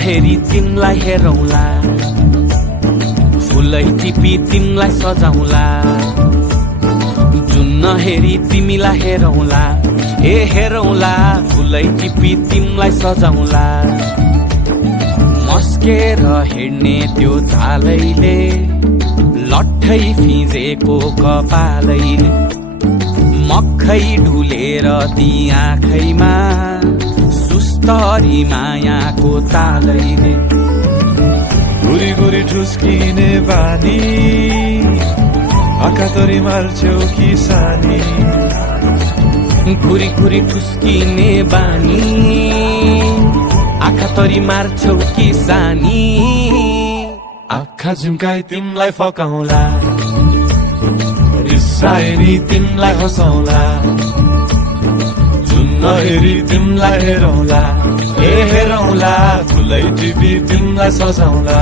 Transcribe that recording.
हेरी तिमलाई हेरौँला, फुलै टिपी तिमलाई सजाउँला। जुन हेरी तिमीलाई हेरौँला, ए हेरौँला, फुलै टिपी तिमलाई सजाउँला। मस्केर हिँड्ने त्यो झालैले, लट्ठै फिजेको कपालैले, मक्खै डुलेर ती आँखैमा, सुस्तरी मायाको तालैले। गुरी गुरी ठुस्किने बानी, आँखातरी मार्छौ कि सानी। गुरी गुरी ठुस्किने बानी, आँखातरी मार्छौ कि सानी। आँखा झुम्काई तिमलाई फकाउँला, रिसाएरी तिमलाई हँसाउँला। जुन हेरी तिमलाई हेरौँला, ए हेरौँला, फुलै टिपी तिमलाई सजाउँला।